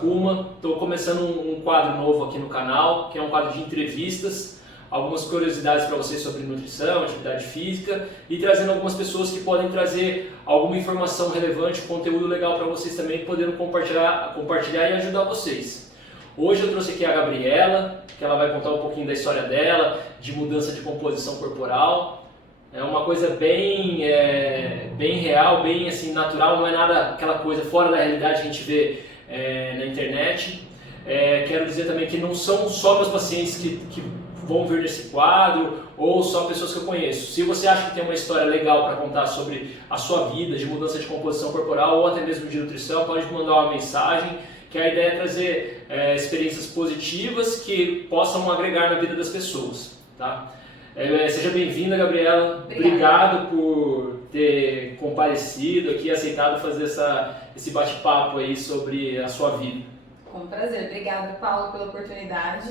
Sakuma. Estou começando um quadro novo aqui no canal, que é um quadro de entrevistas, algumas curiosidades para vocês sobre nutrição, atividade física e trazendo algumas pessoas que podem trazer alguma informação relevante, conteúdo legal para vocês também, podendo compartilhar e ajudar vocês. Hoje eu trouxe aqui a Gabriela, que ela vai contar um pouquinho da história dela, de mudança de composição corporal. É uma coisa bem real, bem assim, natural, não é nada aquela coisa fora da realidade que a gente vê na internet. Quero dizer também que não são só meus pacientes que vão ver nesse quadro ou só pessoas que eu conheço. Se você acha que tem uma história legal para contar sobre a sua vida, de mudança de composição corporal ou até mesmo de nutrição, pode mandar uma mensagem, que a ideia é trazer experiências positivas que possam agregar na vida das pessoas, tá? Seja bem-vinda, Gabriela. Obrigado por ter comparecido aqui, aceitado fazer esse bate-papo aí sobre a sua vida. Com prazer. Obrigada, Paulo, pela oportunidade.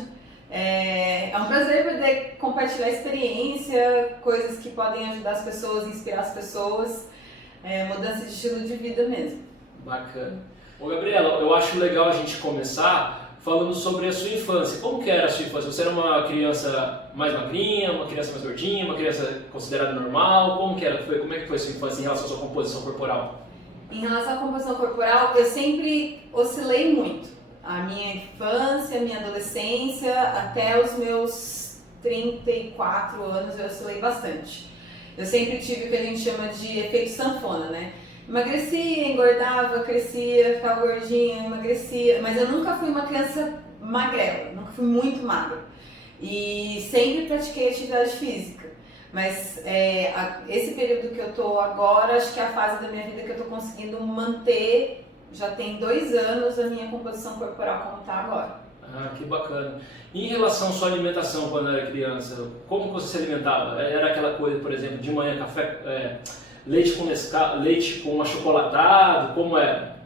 É um prazer poder compartilhar experiência, coisas que podem ajudar as pessoas, inspirar as pessoas, mudança de estilo de vida mesmo. Bacana. Ô, Gabriela, eu acho legal a gente começar falando sobre a sua infância. Como que era a sua infância? Você era uma criança mais magrinha, uma criança mais gordinha, uma criança considerada normal? Como é que foi a sua infância em relação à sua composição corporal? Em relação à composição corporal, eu sempre oscilei muito. A minha infância, a minha adolescência, até os meus 34 anos eu oscilei bastante. Eu sempre tive o que a gente chama de efeito sanfona, né? Emagrecia, engordava, crescia, ficava gordinha, emagrecia, mas eu nunca fui uma criança magrela, nunca fui muito magra. E sempre pratiquei atividade física. Mas esse período que eu tô agora, acho que é a fase da minha vida que eu tô conseguindo manter, já tem 2 anos, a minha composição corporal como tá agora. Ah, que bacana. E em relação à sua alimentação quando era criança, como você se alimentava? Era aquela coisa, por exemplo, de manhã café... leite com achocolatado, como era?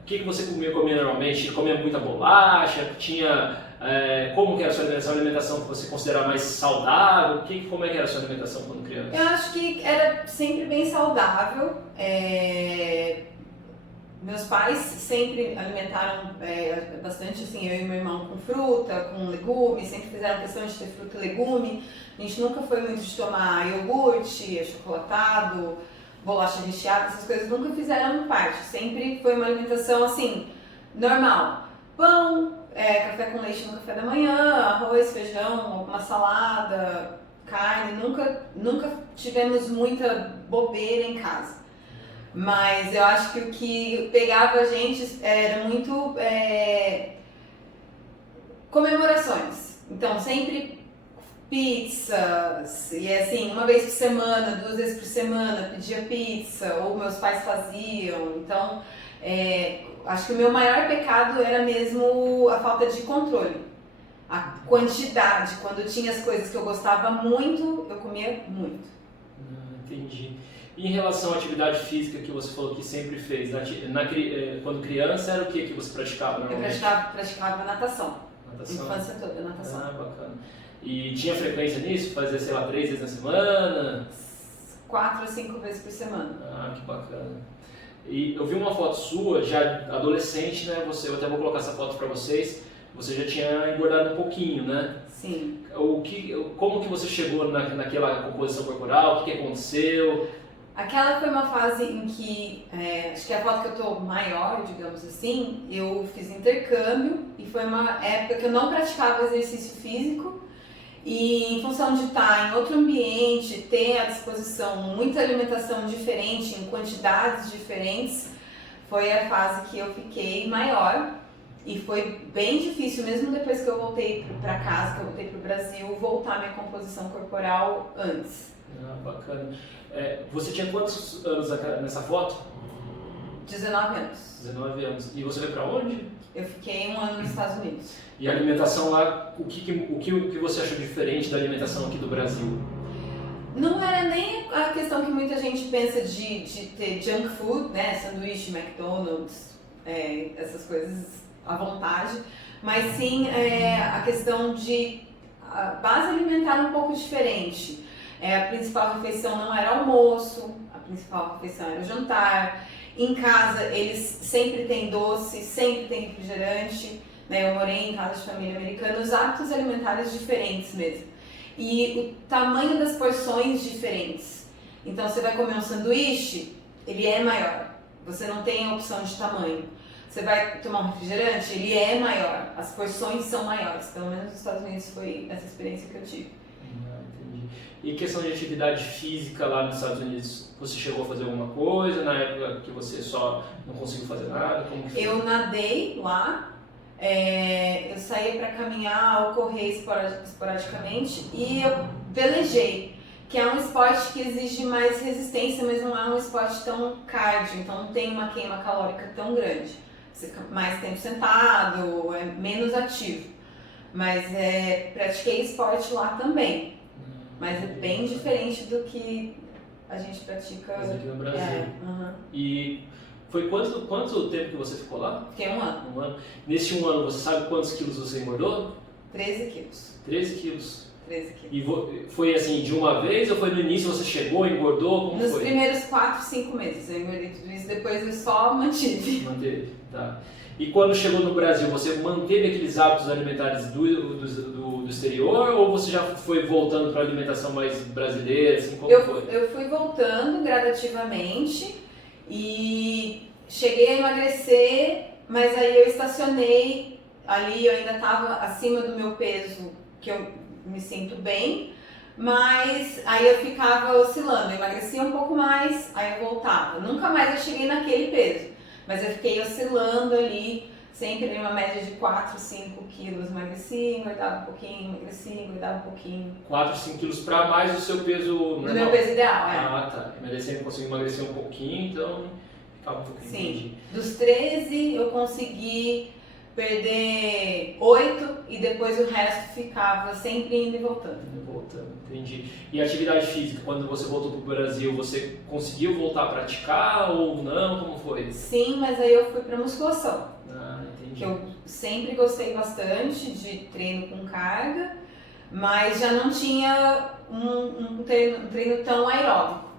O que você comia normalmente? Comia muita bolacha? Como que era a sua alimentação? A alimentação que você considerava mais saudável? Como é que era a sua alimentação quando criança? Eu acho que era sempre bem saudável. Meus pais sempre alimentaram bastante, assim, eu e meu irmão com fruta, com legumes, sempre fizeram questão de ter fruta e legume. A gente nunca foi muito de tomar iogurte, achocolatado, bolacha recheada, essas coisas nunca fizeram parte. Sempre foi uma alimentação, assim, normal. Pão, café com leite no café da manhã, arroz, feijão, alguma salada, carne. Nunca tivemos muita bobeira em casa. Mas eu acho que o que pegava a gente era muito comemorações. Então, sempre pizzas, e assim, 1 vez por semana, 2 vezes por semana, pedia pizza, ou meus pais faziam. Então, acho que o meu maior pecado era mesmo a falta de controle. A quantidade, quando tinha as coisas que eu gostava muito, eu comia muito. Entendi. E em relação à atividade física que você falou que sempre fez, quando criança, era o que você praticava normalmente? Eu praticava natação. Natação? Infância toda, natação. Ah, bacana. E tinha frequência nisso? Fazia, sei lá, 3 vezes na semana? 4 a 5 vezes por semana. Ah, que bacana. E eu vi uma foto sua, já adolescente, né? Eu até vou colocar essa foto pra vocês. Você já tinha engordado um pouquinho, né? Sim. Como que você chegou naquela composição corporal? O que aconteceu? Aquela foi uma fase em que, acho que é a foto que eu tô maior, digamos assim, eu fiz intercâmbio e foi uma época que eu não praticava exercício físico e em função de estar em outro ambiente, ter à disposição muita alimentação diferente, em quantidades diferentes, foi a fase que eu fiquei maior e foi bem difícil, mesmo depois que eu voltei para casa, que eu voltei para o Brasil, voltar minha composição corporal antes. Ah, bacana. Você tinha quantos anos nessa foto? 19 anos. 19 anos. E você veio pra onde? Eu fiquei 1 ano nos Estados Unidos. E a alimentação lá, o que você achou diferente da alimentação aqui do Brasil? Não era nem a questão que muita gente pensa de ter junk food, né? Sanduíche, McDonald's, essas coisas à vontade, mas sim a questão de a base alimentar um pouco diferente. A principal refeição não era almoço, a principal refeição era o jantar. Em casa, eles sempre têm doce, sempre tem refrigerante, né? Eu morei em casa de família americana, os hábitos alimentares diferentes mesmo. E o tamanho das porções diferentes. Então, você vai comer um sanduíche, ele é maior. Você não tem a opção de tamanho. Você vai tomar um refrigerante, ele é maior. As porções são maiores. Pelo menos nos Estados Unidos foi essa experiência que eu tive. Entendi. E questão de atividade física lá nos Estados Unidos, você chegou a fazer alguma coisa na época que você só não conseguiu fazer nada? Como que foi? Eu nadei lá, eu saía para caminhar ou correr esporadicamente e eu velejei, que é um esporte que exige mais resistência, mas não é um esporte tão cardio, então não tem uma queima calórica tão grande. Você fica mais tempo sentado, é menos ativo. Mas pratiquei esporte lá também, mas é bem diferente do que a gente pratica aqui no Brasil. Uhum. E foi quanto tempo que você ficou lá? Fiquei 1 ano. 1 ano. Nesse 1 ano, você sabe quantos quilos você engordou? 13 quilos. 13 quilos. 13 quilos. E foi assim, de uma vez ou foi no início você chegou, engordou? Como Nos foi? primeiros 4, 5 meses eu engordei tudo isso, depois eu só mantive. Manteve, tá. E quando chegou no Brasil, você manteve aqueles hábitos alimentares do exterior ou você já foi voltando para a alimentação mais brasileira? Assim, como foi? Eu fui voltando gradativamente e cheguei a emagrecer, mas aí eu estacionei ali, eu ainda estava acima do meu peso, que eu me sinto bem, mas aí eu ficava oscilando, eu emagrecia um pouco mais, aí eu voltava. Nunca mais eu cheguei naquele peso, mas eu fiquei oscilando ali, sempre em uma média de 4, 5 quilos. Emagreci, engordava um pouquinho, emagrecia, engordava um pouquinho. 4, 5 quilos para mais do seu peso normal? Do meu peso ideal, Ah, tá. Emagrecendo, consegui emagrecer um pouquinho, então ficava um pouquinho. Sim. Entendi. Dos 13 eu consegui perder 8 e depois o resto ficava sempre indo e voltando. Entendi. E a atividade física, quando você voltou para o Brasil, você conseguiu voltar a praticar ou não? Como foi? Sim, mas aí eu fui para musculação. Entendi. Que eu sempre gostei bastante de treino com carga, mas já não tinha um treino tão aeróbico.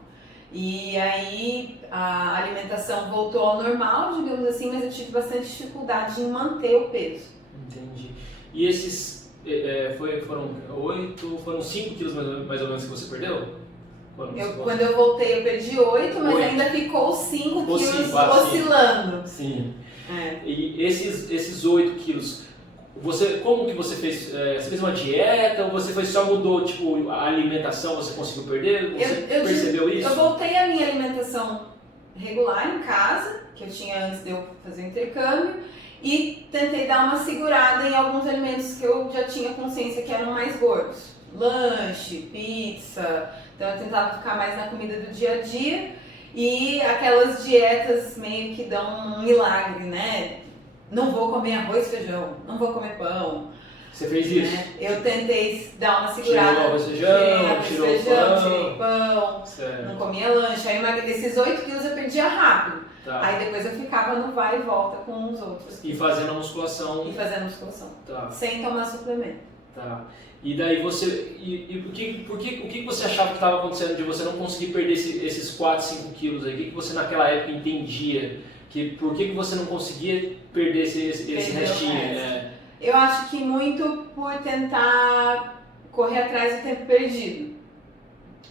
E aí a alimentação voltou ao normal, digamos assim, mas eu tive bastante dificuldade em manter o peso. Entendi. E esses foram 5 quilos mais ou menos que você perdeu? Quando eu voltei eu perdi 8, mas 8. ainda ficou 5 quilos 5, oscilando. Sim. É. E esses 8 quilos, como que você fez? Você fez uma dieta ou você só mudou tipo, a alimentação, você conseguiu perder? Você percebeu isso? Eu voltei à minha alimentação regular em casa, que eu tinha antes de eu fazer o intercâmbio, e tentei dar uma segurada em alguns alimentos que eu já tinha consciência que eram mais gordos. Lanche, pizza, então eu tentava ficar mais na comida do dia a dia e aquelas dietas meio que dão um milagre, né? Não vou comer arroz e feijão, não vou comer pão. Você fez isso? Né? Eu tentei dar uma segurada. Tirou arroz e feijão, tirei pão, certo. Não comia lanche. Aí esses 8 quilos eu perdia rápido. Tá. Aí depois eu ficava no vai e volta com os outros. E fazendo a musculação. Tá. Sem tomar suplemento. Tá. E daí você. O que você achava que estava acontecendo de você não conseguir perder esses 4, 5 quilos aí? O que você naquela época entendia? Por que você não conseguia perder esse restinho? Né? Eu acho que muito por tentar correr atrás do tempo perdido.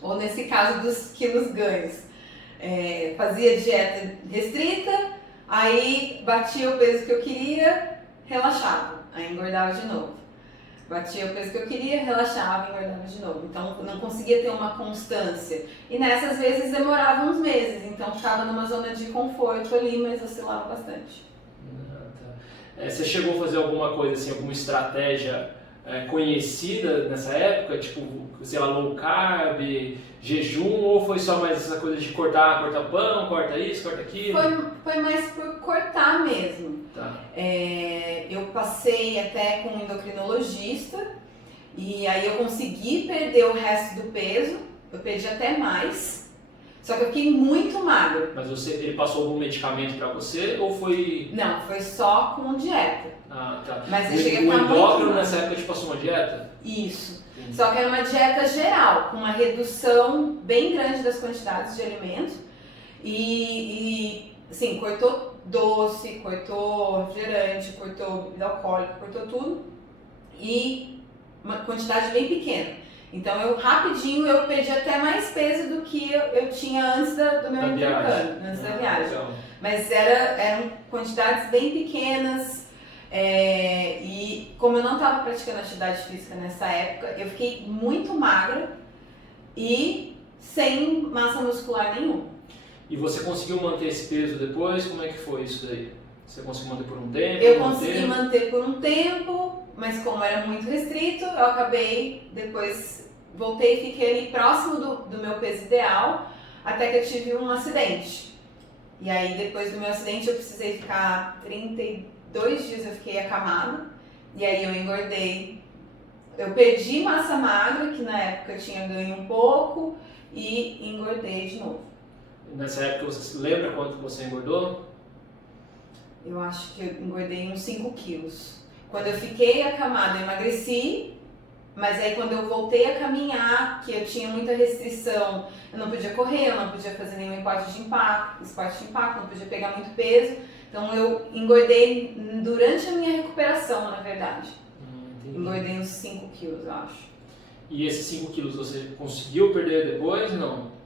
Ou nesse caso dos quilos ganhos. Fazia dieta restrita, aí batia o peso que eu queria, relaxava, aí engordava de novo. Batia o peso que eu queria, relaxava, engordava de novo. Então não conseguia ter uma constância. E nessas vezes demorava uns meses, então ficava numa zona de conforto ali, mas oscilava bastante. Tá. Você chegou a fazer alguma coisa assim, alguma estratégia conhecida nessa época, tipo, sei lá, low carb, jejum, ou foi só mais essa coisa de cortar pão, corta isso, corta aquilo? Foi mais por cortar mesmo. Tá. Eu passei até com um endocrinologista e aí eu consegui perder o resto do peso, eu perdi até mais, só que eu fiquei muito magra. Mas ele passou algum medicamento pra você ou foi... Não, foi só com dieta. Ah, tá. Mas eu cheguei a O ficar endócrino muito nessa época te passou uma dieta? Isso. Entendi. Só que era uma dieta geral, com uma redução bem grande das quantidades de alimentos e assim, cortou doce, cortou refrigerante, cortou bebida alcoólica, cortou tudo e uma quantidade bem pequena. Então rapidinho eu perdi até mais peso do que eu tinha antes do meu intercâmbio, antes da viagem. Legal. Mas eram quantidades bem pequenas e como eu não estava praticando atividade física nessa época, eu fiquei muito magra e sem massa muscular nenhuma. E você conseguiu manter esse peso depois? Como é que foi isso daí? Você conseguiu manter por um tempo? Eu consegui manter por um tempo, mas como era muito restrito, eu acabei, depois voltei e fiquei ali próximo do meu peso ideal, até que eu tive um acidente. E aí depois do meu acidente eu precisei ficar 32 dias, eu fiquei acamada, e aí eu engordei. Eu perdi massa magra, que na época eu tinha ganho um pouco, e engordei de novo. Nessa época você se lembra quanto você engordou? Eu acho que eu engordei uns 5 quilos. Quando eu fiquei acamada, eu emagreci, mas aí quando eu voltei a caminhar, que eu tinha muita restrição, eu não podia correr, eu não podia fazer nenhum esporte de impacto, não podia pegar muito peso, então eu engordei durante a minha recuperação, na verdade. Engordei uns 5 quilos, eu acho. E esses 5 quilos você conseguiu perder depois ou não?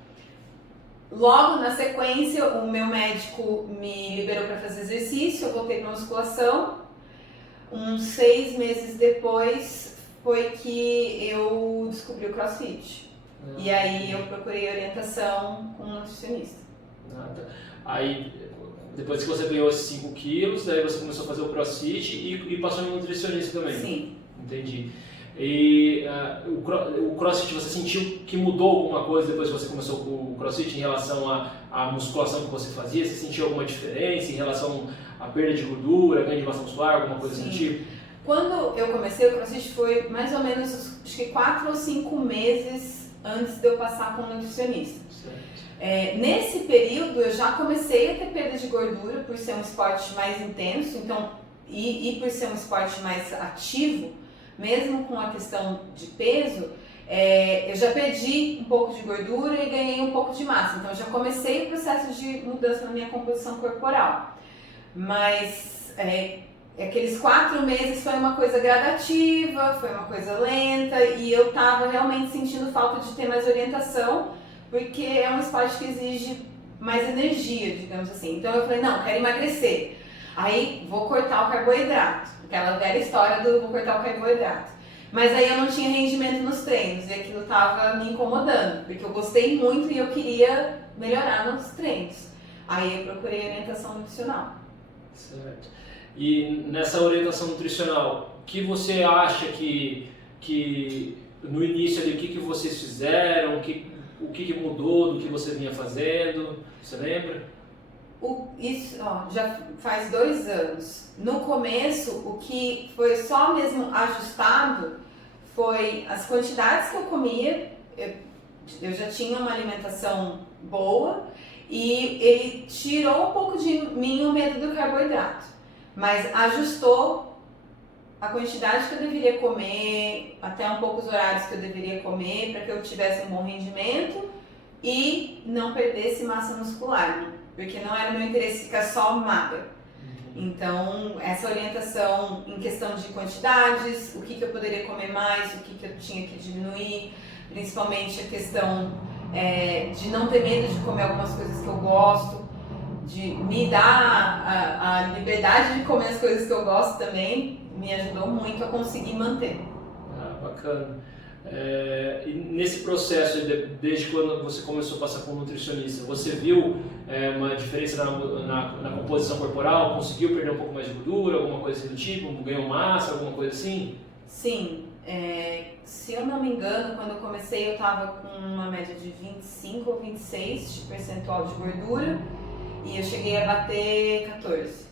Logo na sequência, o meu médico me liberou para fazer exercício, eu voltei para musculação. Uns 6 meses depois foi que eu descobri o CrossFit. E aí eu procurei orientação com um nutricionista. Aí, depois que você ganhou esses 5 quilos, daí você começou a fazer o CrossFit e passou em nutricionista também? Sim. Entendi. E o CrossFit, você sentiu que mudou alguma coisa depois que você começou com o CrossFit em relação à musculação que você fazia? Você sentiu alguma diferença em relação à perda de gordura, ganho de massa muscular, alguma coisa desse tipo? Quando eu comecei o CrossFit foi mais ou menos, acho que 4 ou 5 meses antes de eu passar com um nutricionista. Nesse período eu já comecei a ter perda de gordura por ser um esporte mais intenso, então, e por ser um esporte mais ativo, mesmo com a questão de peso, eu já perdi um pouco de gordura e ganhei um pouco de massa. Então, eu já comecei o processo de mudança na minha composição corporal. Mas, aqueles 4 meses foi uma coisa gradativa, foi uma coisa lenta e eu estava realmente sentindo falta de ter mais orientação, porque é um esporte que exige mais energia, digamos assim. Então, eu falei, não, quero emagrecer. Aí, vou cortar o carboidrato. Aquela velha história do vou cortar o carboidrato. Mas aí eu não tinha rendimento nos treinos e aquilo estava me incomodando, porque eu gostei muito e eu queria melhorar nos treinos. Aí eu procurei orientação nutricional. Certo. E nessa orientação nutricional, o que você acha que no início ali, o que vocês fizeram, o que mudou do que você vinha fazendo, você lembra? Isso já faz 2 anos. No começo, o que foi só mesmo ajustado foi as quantidades que eu comia. Eu já tinha uma alimentação boa e ele tirou um pouco de mim o medo do carboidrato, mas ajustou a quantidade que eu deveria comer, até um pouco os horários que eu deveria comer para que eu tivesse um bom rendimento e não perdesse massa muscular. Porque não era o meu interesse ficar só magra. Então, essa orientação em questão de quantidades, o que eu poderia comer mais, o que eu tinha que diminuir, principalmente a questão de não ter medo de comer algumas coisas que eu gosto, de me dar a liberdade de comer as coisas que eu gosto também, me ajudou muito a conseguir manter. Bacana. E nesse processo, desde quando você começou a passar com um nutricionista, você viu uma diferença na composição corporal? Conseguiu perder um pouco mais de gordura, alguma coisa assim do tipo? Ganhou massa, alguma coisa assim? Sim. Se eu não me engano, quando eu comecei eu estava com uma média de 25 ou 26 de percentual de gordura e eu cheguei a bater 14.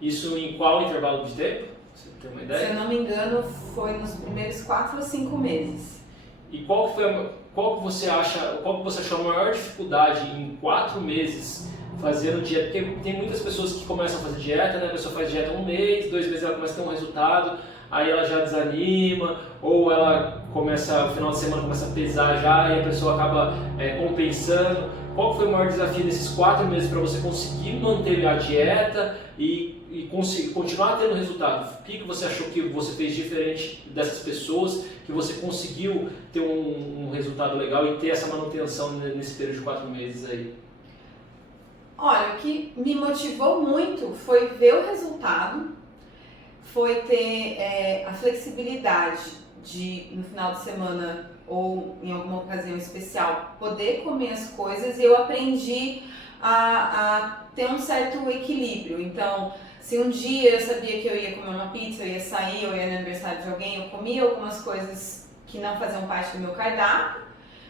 Isso em qual intervalo de tempo? Você tem uma ideia? Se eu não me engano, foi nos primeiros 4 ou 5 meses. E qual que você achou a maior dificuldade em 4 meses fazendo dieta? Porque tem muitas pessoas que começam a fazer dieta, né? A pessoa faz dieta 1 mês, 2 meses ela começa a ter um resultado, aí ela já desanima, ou ela começa, no final de semana começa a pesar já e a pessoa acaba compensando. Qual foi o maior desafio desses 4 meses para você conseguir manter a dieta e continuar tendo resultado? O que você achou que você fez diferente dessas pessoas, que você conseguiu ter um resultado legal e ter essa manutenção nesse período de 4 meses aí? Olha, o que me motivou muito foi ver o resultado, foi ter a flexibilidade de, no final de semana ou em alguma ocasião especial, poder comer as coisas. E eu aprendi a ter um certo equilíbrio. Então, se um dia eu sabia que eu ia comer uma pizza, eu ia sair, eu ia no aniversário de alguém, eu comia algumas coisas que não faziam parte do meu cardápio,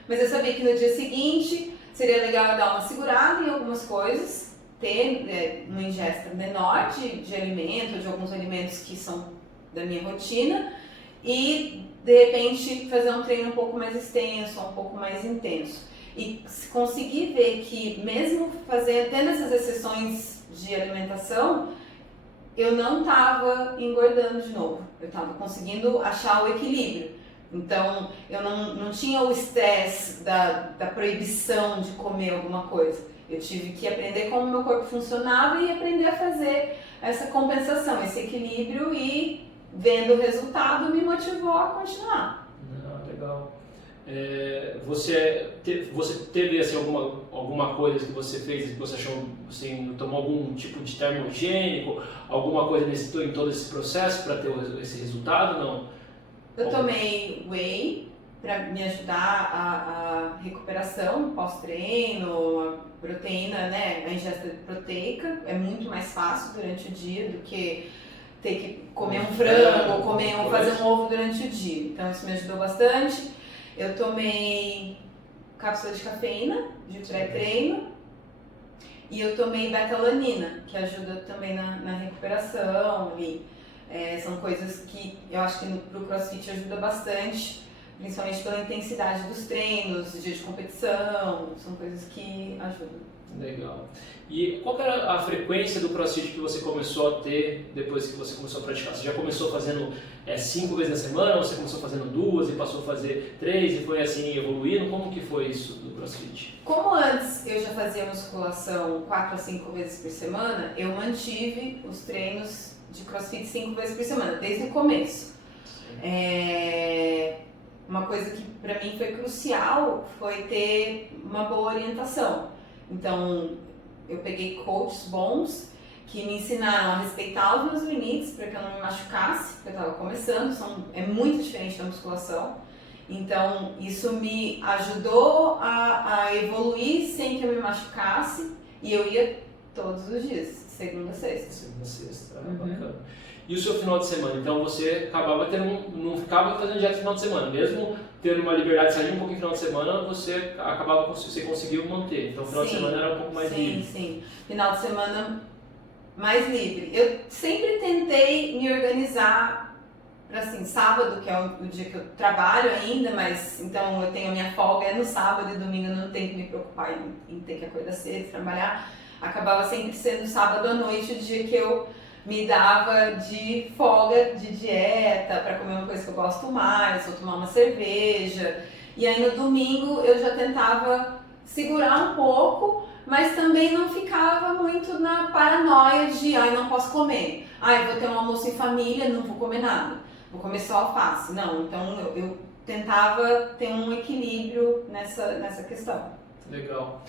mas eu sabia que no dia seguinte seria legal eu dar uma segurada em algumas coisas, ter uma ingesta menor de alimento, de alguns alimentos que são da minha rotina, e de repente fazer um treino um pouco mais extenso, um pouco mais intenso. E conseguir ver que mesmo tendo essas exceções de alimentação, eu não estava engordando de novo, eu estava conseguindo achar o equilíbrio. Então, eu não tinha o estresse da proibição de comer alguma coisa. Eu tive que aprender como o meu corpo funcionava e aprender a fazer essa compensação, esse equilíbrio, e vendo o resultado me motivou a continuar. Legal. Você teve assim, alguma coisa que você fez que você achou, assim, tomou algum tipo de termogênico, alguma coisa em todo esse processo para ter esse resultado? Não? Eu tomei whey para me ajudar a recuperação pós-treino, a proteína, né, a ingesta proteica é muito mais fácil durante o dia do que ter que comer um frango ou fazer um ovo durante o dia. Então isso me ajudou bastante. Eu tomei cápsula de cafeína de pré-treino e eu tomei beta-alanina, que ajuda também na recuperação ali. São coisas que eu acho que pro CrossFit ajuda bastante, principalmente pela intensidade dos treinos, dia de competição, são coisas que ajudam. Legal. E qual era a frequência do CrossFit que você começou a ter depois que você começou a praticar? Você já começou fazendo 5 vezes na semana, ou você começou fazendo 2 e passou a fazer 3 e foi assim evoluindo? Como que foi isso do CrossFit? Como antes eu já fazia musculação 4 a 5 vezes por semana, eu mantive os treinos de CrossFit 5 vezes por semana, desde o começo. Uma coisa que para mim foi crucial foi ter uma boa orientação. Então, eu peguei coaches bons que me ensinaram a respeitar os meus limites para que eu não me machucasse, porque eu estava começando, é muito diferente da musculação. Então, isso me ajudou a evoluir sem que eu me machucasse, e eu ia todos os dias, segunda a sexta. Segunda a sexta, bacana. E o seu final de semana? Então você acabava não ficava fazendo dieta no final de semana, mesmo tendo uma liberdade de sair um pouquinho no final de semana, você conseguiu manter. Então o final de semana era um pouco mais livre. Sim. Final de semana mais livre. Eu sempre tentei me organizar para assim, sábado, que é o dia que eu trabalho ainda, mas então eu tenho a minha folga no sábado e domingo eu não tenho que me preocupar em ter que acordar cedo, trabalhar. Acabava sempre sendo sábado à noite o dia que eu me dava de folga de dieta para comer uma coisa que eu gosto mais, ou tomar uma cerveja. E aí no domingo eu já tentava segurar um pouco, mas também não ficava muito na paranoia de não posso comer. Eu vou ter um almoço em família, não vou comer nada. Vou comer só alface. Não, então eu tentava ter um equilíbrio nessa questão. Legal.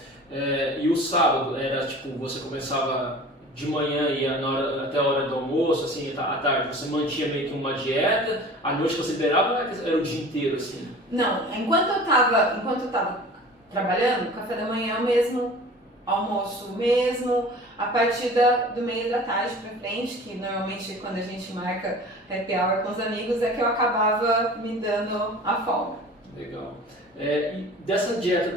E o sábado, era tipo, você começava de manhã e até a hora do almoço, assim, à tarde, você mantinha meio que uma dieta, à noite você liberava, era o dia inteiro, assim? Não, enquanto eu tava trabalhando, café da manhã mesmo, almoço mesmo, a partir do meio da tarde pra frente, que normalmente quando a gente marca happy hour com os amigos, é que eu acabava me dando a folga. Legal. E dessa dieta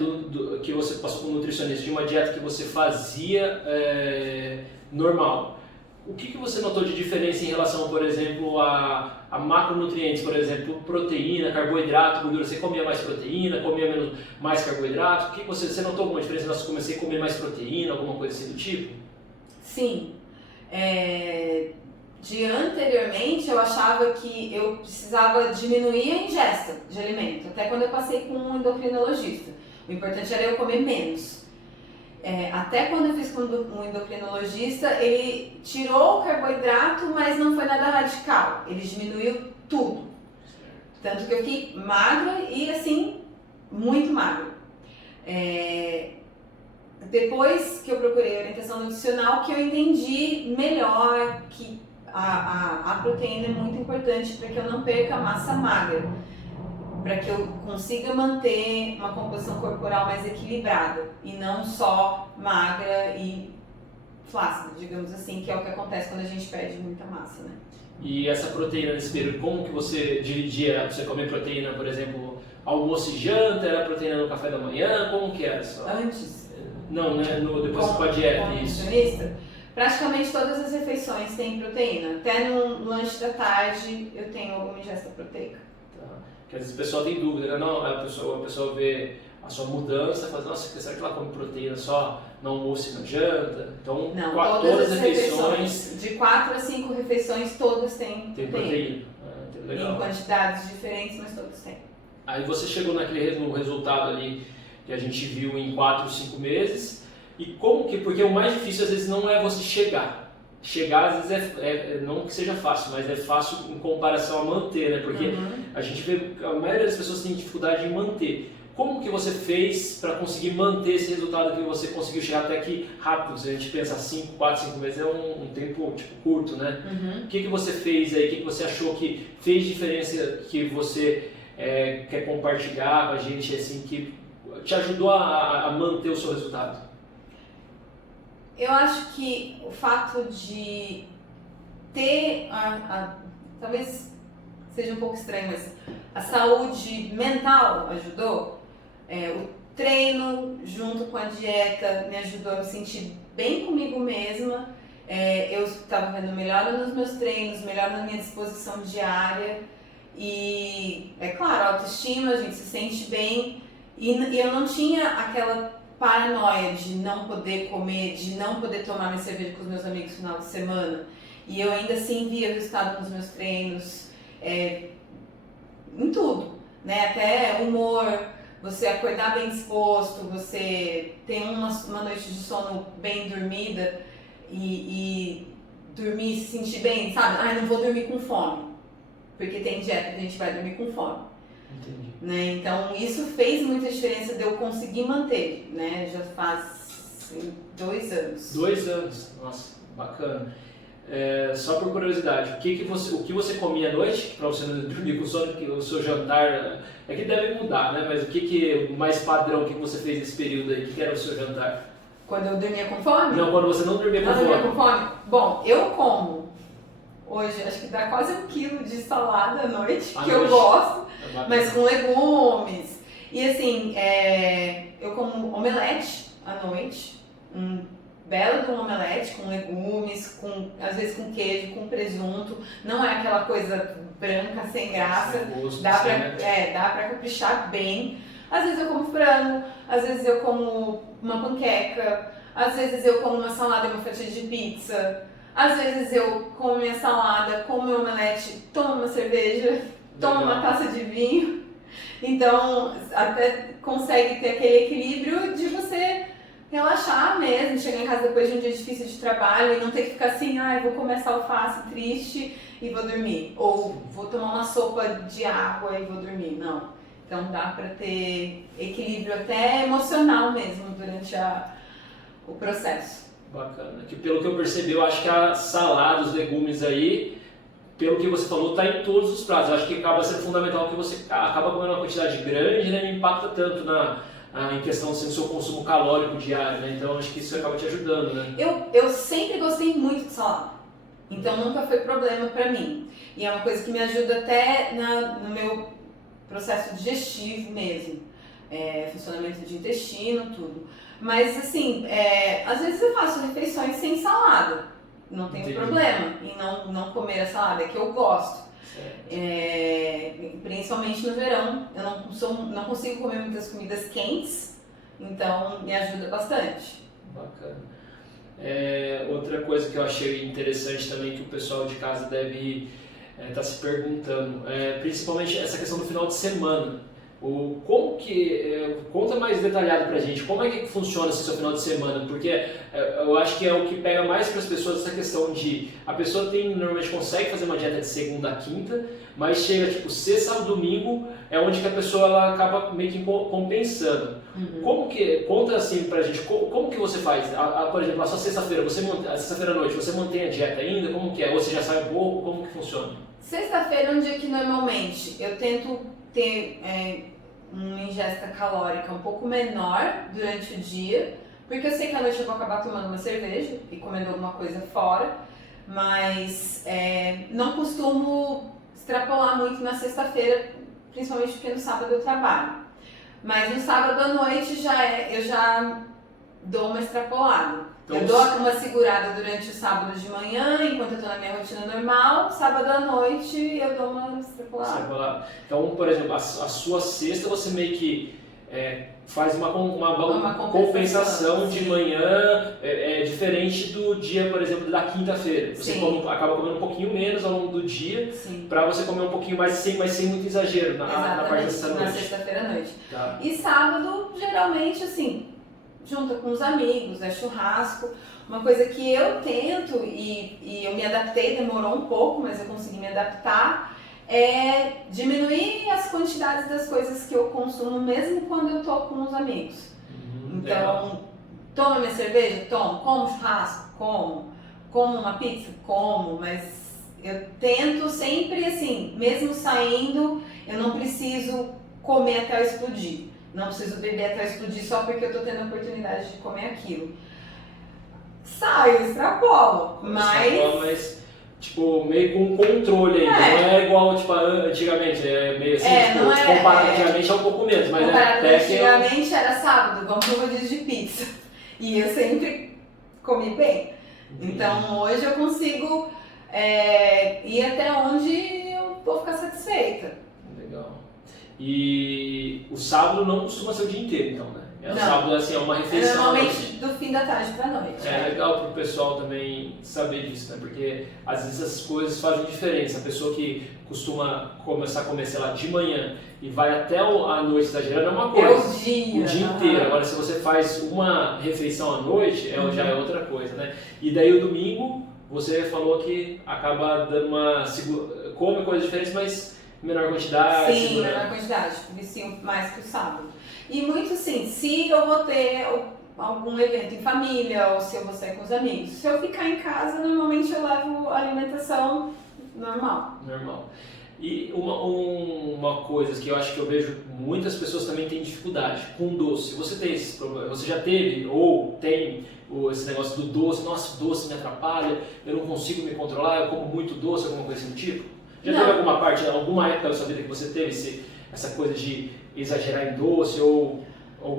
que você passou com o nutricionista, de uma dieta que você fazia normal, o que você notou de diferença em relação, por exemplo, a macronutrientes, por exemplo, proteína, carboidrato, gordura? Você comia mais proteína, comia mais carboidrato? O que você notou alguma diferença? Eu comecei a comer mais proteína, alguma coisa assim do tipo? Sim. de anteriormente eu achava que eu precisava diminuir a ingesta de alimento, até quando eu passei com um endocrinologista. O importante era eu comer menos. Até quando eu fiz com um endocrinologista, ele tirou o carboidrato, mas não foi nada radical. Ele diminuiu tudo. Tanto que eu fiquei magra e assim, muito magra. Depois que eu procurei orientação nutricional, que eu entendi melhor que a proteína é muito importante para que eu não perca massa magra, para que eu consiga manter uma composição corporal mais equilibrada e não só magra e flácida, digamos assim, que é o que acontece quando a gente perde muita massa, né? E essa proteína nesse período, como que você dividia? Você comia proteína, por exemplo, almoço e janta, era proteína no café da manhã, como que era? Antes? Não, né? Depois com a dieta, isso. Praticamente todas as refeições têm proteína. Até no lanche da tarde eu tenho alguma ingesta proteica. Tá. Porque às vezes o pessoal tem dúvida, né? Não, a pessoa vê a sua mudança e fala, nossa, será que ela come proteína só no almoço e na janta? Então, não, todas as refeições... De 4 a 5 refeições, todas têm proteína. Em quantidades diferentes, mas todas têm. Aí você chegou no resultado ali que a gente viu em 4 ou 5 meses. E como que... Porque o mais difícil às vezes não é você chegar. Chegar às vezes não que seja fácil, mas é fácil em comparação a manter, né? Porque a gente vê que a maioria das pessoas tem dificuldade em manter. Como que você fez para conseguir manter esse resultado que você conseguiu chegar até aqui rápido? Se a gente pensa 4, 5 meses é um tempo curto, né? O que você fez aí? O que você achou que fez diferença que você quer compartilhar com a gente, assim, que te ajudou a manter o seu resultado? Eu acho que o fato de ter, talvez seja um pouco estranho, mas a saúde mental ajudou. O treino junto com a dieta me ajudou a me sentir bem comigo mesma. Eu estava vendo melhora nos meus treinos, melhora na minha disposição diária. E, é claro, a autoestima, a gente se sente bem. E eu não tinha aquela paranoia de não poder comer, de não poder tomar minha cerveja com os meus amigos no final de semana. E eu ainda assim via resultado nos meus treinos, em tudo, né? Até humor, você acordar bem disposto, você ter uma noite de sono bem dormida e dormir e se sentir bem, sabe? Não vou dormir com fome, porque tem dieta que a gente vai dormir com fome. Entendi. Né? Então isso fez muita diferença de eu conseguir manter, né? Já faz 2 anos. 2 anos, nossa, bacana. Só por curiosidade, o que você comia à noite para você não dormir com sono? Que o seu jantar é que deve mudar, né? Mas o mais padrão que você fez nesse período aí? O que era o seu jantar? Quando eu dormia com fome? Não, quando você não dormia com fome. Dormia com fome? Bom, eu como hoje, acho que dá quase 1 quilo de salada à noite, que eu gosto, mas com legumes. E assim, eu como omelete à noite, um belo de um omelete com legumes, às vezes com queijo, com presunto. Não é aquela coisa branca, sem graça. Dá pra caprichar bem. Às vezes eu como frango, às vezes eu como uma panqueca, às vezes eu como uma salada e uma fatia de pizza. Às vezes eu como minha salada, como meu omelete, tomo uma cerveja, tomo uma taça de vinho. Então, até consegue ter aquele equilíbrio de você relaxar mesmo, chegar em casa depois de um dia difícil de trabalho e não ter que ficar assim, vou comer essa alface triste e vou dormir. Ou vou tomar uma sopa de água e vou dormir. Não. Então dá pra ter equilíbrio até emocional mesmo durante o processo. Bacana. Que pelo que eu percebi, eu acho que a salada, os legumes aí, pelo que você falou, está em todos os pratos. Eu acho que acaba sendo fundamental que você acaba comendo uma quantidade grande, né? Não impacta tanto em questão do seu consumo calórico diário, né? Então acho que isso acaba te ajudando, né? Eu sempre gostei muito de salada. Então nunca foi problema pra mim. E é uma coisa que me ajuda até no meu processo digestivo mesmo. Funcionamento de intestino, tudo. Mas assim, às vezes eu faço refeições sem salada. Não tem problema em não comer a salada, é que eu gosto. Principalmente no verão, eu não consigo comer muitas comidas quentes, então me ajuda bastante. Bacana. Outra coisa que eu achei interessante também que o pessoal de casa deve estar se perguntando, principalmente essa questão do final de semana. Conta mais detalhado pra gente, como é que funciona esse seu final de semana, porque eu acho que é o que pega mais para as pessoas essa questão de a pessoa normalmente consegue fazer uma dieta de segunda a quinta, mas chega tipo sexta, sábado, domingo é onde que a pessoa ela acaba meio que compensando. Conta assim pra gente, como que você faz? Por exemplo, a sua sexta-feira, a sexta-feira à noite, você mantém a dieta ainda? Como que é? Ou você já sai um pouco? Como que funciona? Sexta-feira é um dia que normalmente eu tento ter uma ingesta calórica um pouco menor durante o dia, porque eu sei que à noite eu vou acabar tomando uma cerveja e comendo alguma coisa fora, mas não costumo extrapolar muito na sexta-feira, principalmente porque no sábado eu trabalho. Mas no sábado à noite eu já dou uma extrapolada. Então, eu dou uma segurada durante o sábado de manhã, enquanto eu estou na minha rotina normal. Sábado à noite eu dou uma extrapolada. Então, por exemplo, a sua sexta você meio que faz uma compensação de manhã, diferente do dia, por exemplo, da quinta-feira. Você acaba comendo um pouquinho menos ao longo do dia, para você comer um pouquinho mais, mas sem muito exagero na parte da sexta-noite. Na sexta-feira à noite. Tá. E sábado, geralmente, assim, junta com os amigos, churrasco. Uma coisa que eu tento, e eu me adaptei, demorou um pouco, mas eu consegui me adaptar, é diminuir as quantidades das coisas que eu consumo, mesmo quando eu tô com os amigos. Então, tomo minha cerveja? Tomo. Como churrasco? Como uma pizza? Como, mas eu tento sempre assim, mesmo saindo, eu não preciso comer até eu explodir. Não preciso beber até eu explodir só porque eu tô tendo a oportunidade de comer aquilo. Saio, extrapolo, mas tipo, meio com controle ainda, não é igual, tipo, antigamente, meio assim, comparativamente é um pouco menos, mas antigamente era sábado, vamos pro rodízio de pizza, e eu sempre comi bem, então hoje eu consigo ir até onde eu vou ficar satisfeita. Legal. E o sábado não costuma ser o dia inteiro, então, né? O sábado assim, é uma refeição. Normalmente do fim da tarde pra noite. É legal pro pessoal também saber disso, né? Porque às vezes essas coisas fazem diferença. A pessoa que costuma começar a comer, sei lá, de manhã e vai até a noite exagerando é uma coisa. O dia inteiro. Agora, se você faz uma refeição à noite, já é outra coisa, né? E daí o domingo, você falou que acaba dando come coisas diferentes, mas menor quantidade. Sim, menor quantidade. Vicio mais que o sábado. E muito sim, se eu vou ter algum evento em família ou se eu vou sair com os amigos. Se eu ficar em casa, normalmente eu levo alimentação normal. E uma coisa que eu acho que eu vejo muitas pessoas também têm dificuldade com doce. Você tem esse problema? Você já teve ou tem esse negócio do doce? Nossa, o doce me atrapalha, eu não consigo me controlar, eu como muito doce, alguma coisa assim do tipo? Já teve alguma época da sua vida que você teve essa coisa de exagerar em doce ou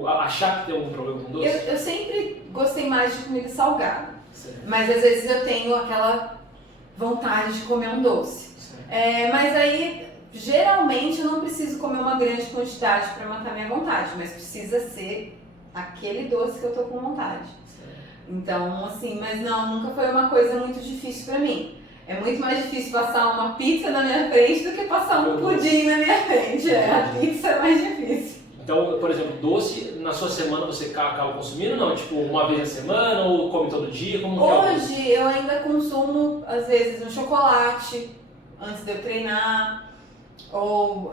achar que tem algum problema com doce? Eu sempre gostei mais de comida salgada, mas às vezes eu tenho aquela vontade de comer um doce. Mas aí, geralmente, eu não preciso comer uma grande quantidade para matar minha vontade, mas precisa ser aquele doce que eu tô com vontade. Então, assim, mas não, nunca foi uma coisa muito difícil para mim. É muito mais difícil passar uma pizza na minha frente do que passar um pudim na minha frente. A pizza é mais difícil. Então, por exemplo, doce, na sua semana você acaba consumindo, não? Tipo, uma vez na semana ou come todo dia? Hoje eu ainda consumo, às vezes, um chocolate antes de eu treinar. Ou,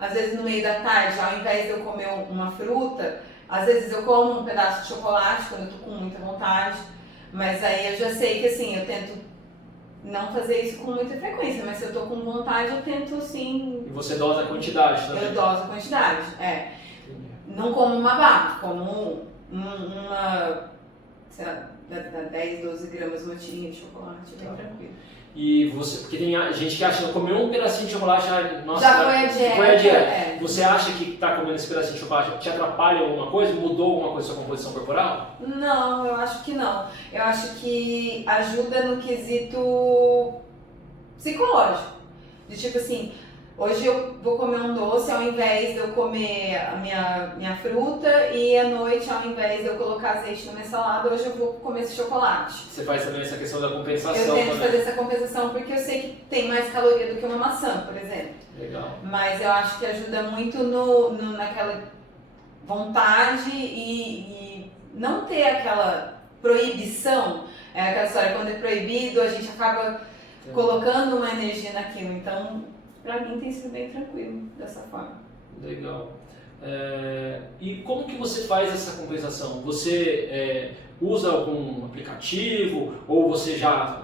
às vezes, no meio da tarde, ao invés de eu comer uma fruta, às vezes eu como um pedaço de chocolate quando eu tô com muita vontade. Mas aí eu já sei que, assim, eu tento não fazer isso com muita frequência, mas se eu tô com vontade, eu tento sim. E você dosa a quantidade também? Eu doso a quantidade, Não como uma barra, como uma, sei lá, 10, 12 gramas, uma tirinha de chocolate, bem tranquilo. E você, porque tem gente que acha que comer um pedacinho de chocolate, nossa, já foi a dieta. Você acha que tá comendo esse pedacinho de chocolate te atrapalha alguma coisa? Mudou alguma coisa na sua composição corporal? Não, eu acho que não. Eu acho que ajuda no quesito psicológico. De tipo assim, Hoje eu vou comer um doce ao invés de eu comer a minha fruta e à noite, ao invés de eu colocar azeite na minha salada, hoje eu vou comer esse chocolate. Você faz também essa questão da compensação. Eu tento fazer essa compensação porque eu sei que tem mais caloria do que uma maçã, por exemplo. Legal. Mas eu acho que ajuda muito naquela vontade e não ter aquela proibição. É aquela história, quando é proibido, a gente acaba colocando uma energia naquilo. Então, pra mim tem sido bem tranquilo dessa forma. Legal. E como que você faz essa compensação? Você usa algum aplicativo ou você já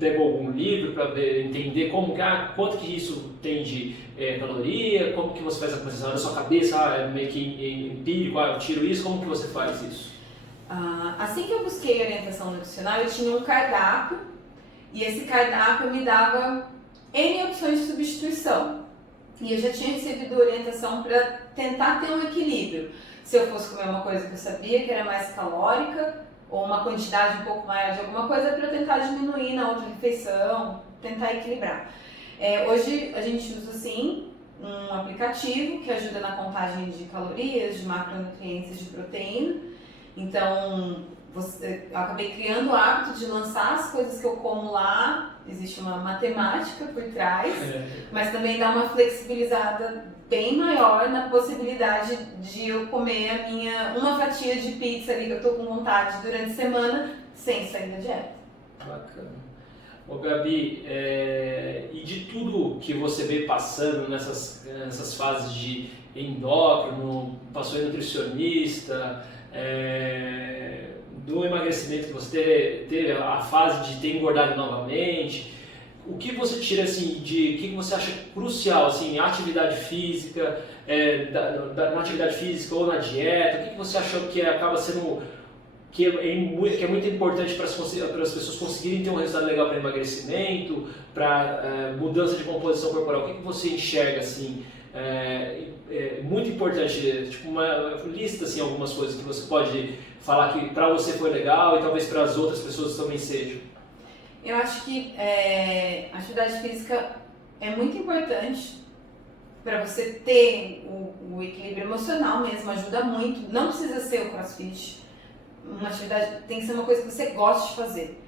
pegou algum livro para entender quanto que isso tem de caloria? Como que você faz a compensação? Na sua cabeça, é meio que empírico, eu tiro isso, como que você faz isso? Assim que eu busquei orientação nutricional, eu tinha um cardápio e esse cardápio me dava N opções de substituição. E eu já tinha recebido orientação para tentar ter um equilíbrio. Se eu fosse comer uma coisa que eu sabia que era mais calórica, ou uma quantidade um pouco maior de alguma coisa, para eu tentar diminuir na outra refeição, tentar equilibrar. Hoje a gente usa sim um aplicativo que ajuda na contagem de calorias, de macronutrientes, de proteína. Então, eu acabei criando o hábito de lançar as coisas que eu como lá. Existe uma matemática por trás, mas também dá uma flexibilizada bem maior na possibilidade de eu comer uma fatia de pizza ali que eu tô com vontade durante a semana sem sair da dieta. Bacana. Ô Gabi, e de tudo que você veio passando nessas fases de endócrino, passou em nutricionista, do emagrecimento que você teve, a fase de ter engordado novamente, o que você tira assim, o que você acha crucial assim, atividade física, na atividade física ou na dieta, o que você achou que acaba sendo que é muito importante para as pessoas conseguirem ter um resultado legal para emagrecimento, para mudança de composição corporal? O que você enxerga assim? Muito importante, tipo uma lista assim, algumas coisas que você pode falar que para você foi legal e talvez para as outras pessoas também sejam. Eu acho que a atividade física é muito importante para você ter o equilíbrio emocional mesmo, ajuda muito. Não precisa ser o CrossFit. Uma atividade tem que ser uma coisa que você goste de fazer.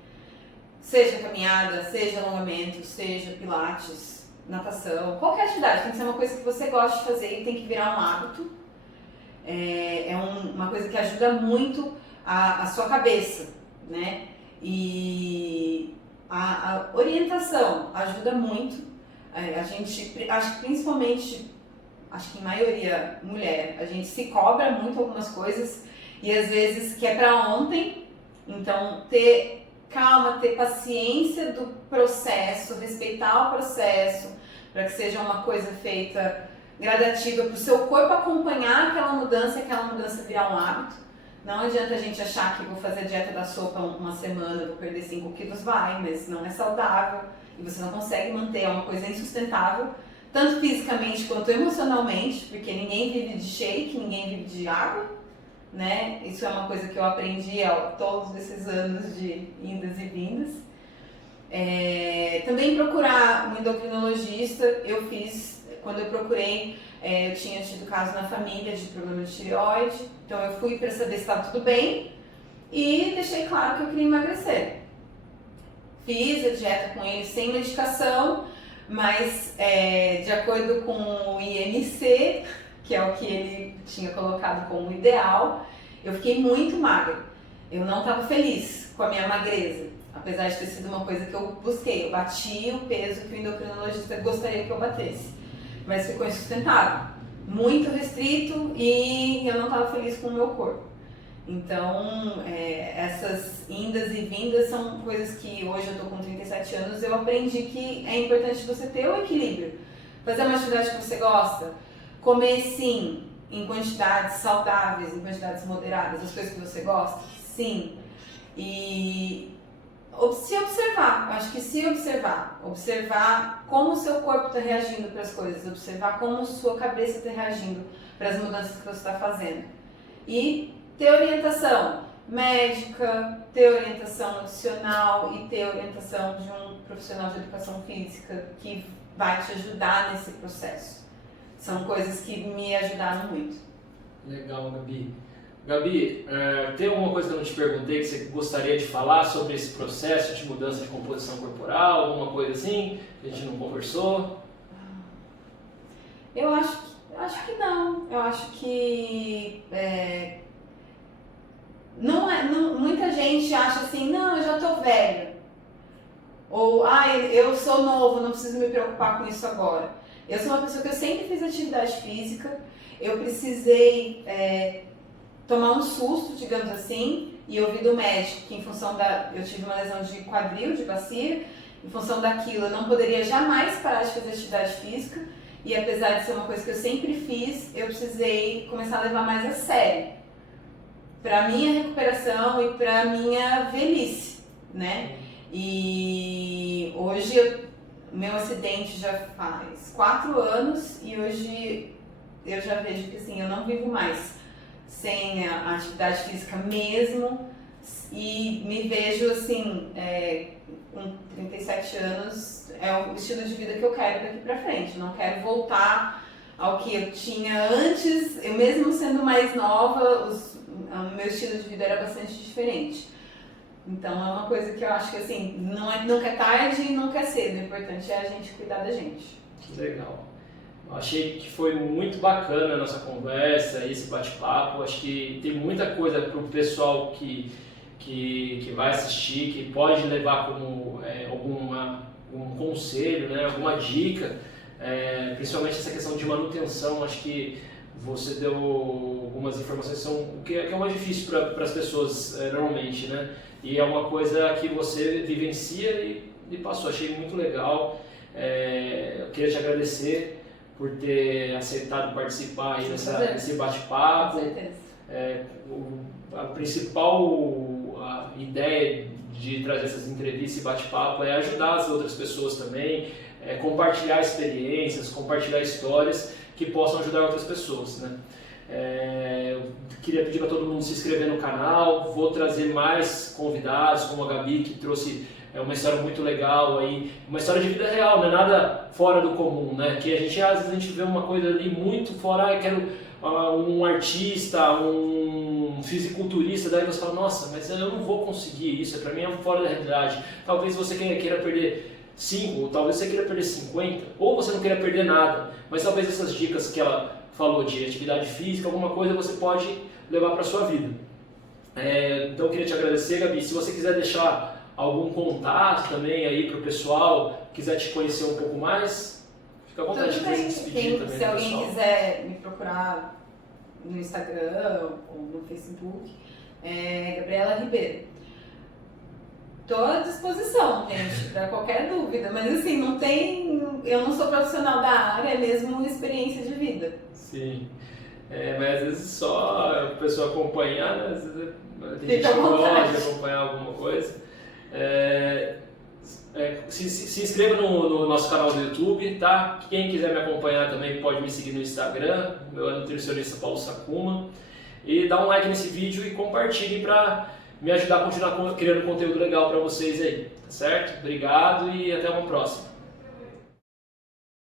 Seja caminhada, seja alongamento, seja pilates, natação, qualquer atividade tem que ser uma coisa que você gosta de fazer e tem que virar um hábito. Uma coisa que ajuda muito a sua cabeça, né? E a orientação ajuda muito. A gente, acho que principalmente, acho que em maioria mulher, a gente se cobra muito algumas coisas e às vezes quer pra ontem. Então ter calma, ter paciência do processo, respeitar o processo para que seja uma coisa feita gradativa para o seu corpo acompanhar aquela mudança e aquela mudança virar um hábito. Não adianta a gente achar que vou fazer a dieta da sopa uma semana, vou perder 5 quilos, mas não é saudável e você não consegue manter, é uma coisa insustentável, tanto fisicamente quanto emocionalmente, porque ninguém vive de shake, ninguém vive de água, né? Isso é uma coisa que eu aprendi há todos esses anos de indas e vindas. Também procurar um endocrinologista, eu fiz. Quando eu procurei, eu tinha tido caso na família de problema de tireoide, então eu fui para saber se estava tudo bem e deixei claro que eu queria emagrecer. Fiz a dieta com ele sem medicação, mas de acordo com o IMC, que é o que ele tinha colocado como ideal, eu fiquei muito magra. Eu não estava feliz com a minha magreza, apesar de ter sido uma coisa que eu busquei. Eu bati o peso que o endocrinologista gostaria que eu batesse. Mas ficou insustentável, muito restrito e eu não estava feliz com o meu corpo. Então, essas indas e vindas são coisas que hoje eu estou com 37 anos, eu aprendi que é importante você ter o equilíbrio. Fazer uma atividade que você gosta, comer sim, em quantidades saudáveis, em quantidades moderadas, as coisas que você gosta, sim. E se observar, eu acho que se observar como o seu corpo está reagindo para as coisas, observar como a sua cabeça está reagindo para as mudanças que você está fazendo. E ter orientação médica, ter orientação nutricional e ter orientação de um profissional de educação física que vai te ajudar nesse processo. São coisas que me ajudaram muito. Legal, Gabi. Gabi, tem alguma coisa que eu não te perguntei que você gostaria de falar sobre esse processo de mudança de composição corporal, alguma coisa assim que a gente não conversou? Eu acho que não. Eu acho que muita gente acha assim, não, eu já tô velho. Ou, eu sou novo, não preciso me preocupar com isso agora. Eu sou uma pessoa que eu sempre fiz atividade física, eu precisei tomar um susto, digamos assim, e eu vi do médico que eu tive uma lesão de quadril, de bacia, em função daquilo eu não poderia jamais parar de fazer atividade física, e apesar de ser uma coisa que eu sempre fiz, eu precisei começar a levar mais a sério, para minha recuperação e para minha velhice, né? E hoje meu acidente já faz 4 anos e hoje eu já vejo que assim, eu não vivo mais sem a atividade física mesmo, e me vejo assim, com 37 anos, é o estilo de vida que eu quero daqui pra frente. Não quero voltar ao que eu tinha antes, eu mesmo sendo mais nova, o meu estilo de vida era bastante diferente. Então é uma coisa que eu acho que assim, nunca é tarde e nunca é cedo, o importante é a gente cuidar da gente. Que legal. Eu achei que foi muito bacana a nossa conversa, esse bate-papo. Acho que tem muita coisa para o pessoal que vai assistir, que pode levar como um conselho, né, alguma dica, principalmente essa questão de manutenção. Acho que você deu algumas informações que é mais difícil para as pessoas normalmente, né? E é uma coisa que você vivencia e passou. Achei muito legal. Eu queria te agradecer por ter aceitado participar aí desse bate-papo. Com certeza. A principal ideia de trazer essas entrevistas e bate-papo é ajudar as outras pessoas também, compartilhar experiências, compartilhar histórias que possam ajudar outras pessoas, né? Eu queria pedir para todo mundo se inscrever no canal. Vou trazer mais convidados, como a Gabi, que trouxe uma história muito legal aí, uma história de vida real, não é nada fora do comum, né? Que às vezes a gente vê uma coisa ali muito fora, eu quero um artista, um fisiculturista, daí você fala, nossa, mas eu não vou conseguir isso, para mim é fora da realidade. Talvez você queira perder 5, ou talvez você queira perder 50, ou você não queira perder nada, mas talvez essas dicas que ela falou de atividade física, alguma coisa você pode levar para a sua vida. Então eu queria te agradecer, Gabi. Se você quiser deixar algum contato também aí para o pessoal, quiser te conhecer um pouco mais, fica à vontade de se despedir também. Se alguém quiser me procurar no Instagram ou no Facebook, Gabriela Ribeiro. Estou à disposição, gente, para qualquer dúvida, mas assim, eu não sou profissional da área, é mesmo uma experiência de vida. Sim, mas às vezes só a pessoa acompanhar, né? Às vezes tem gente Fica que à vontade. gosta de acompanhar alguma coisa. Se inscreva no nosso canal do YouTube, tá? Quem quiser me acompanhar também pode me seguir no Instagram, meu é nutricionista Paulo Sakuma, e dá um like nesse vídeo e compartilhe para me ajudar a continuar criando conteúdo legal para vocês aí, tá certo? Obrigado e até uma próxima.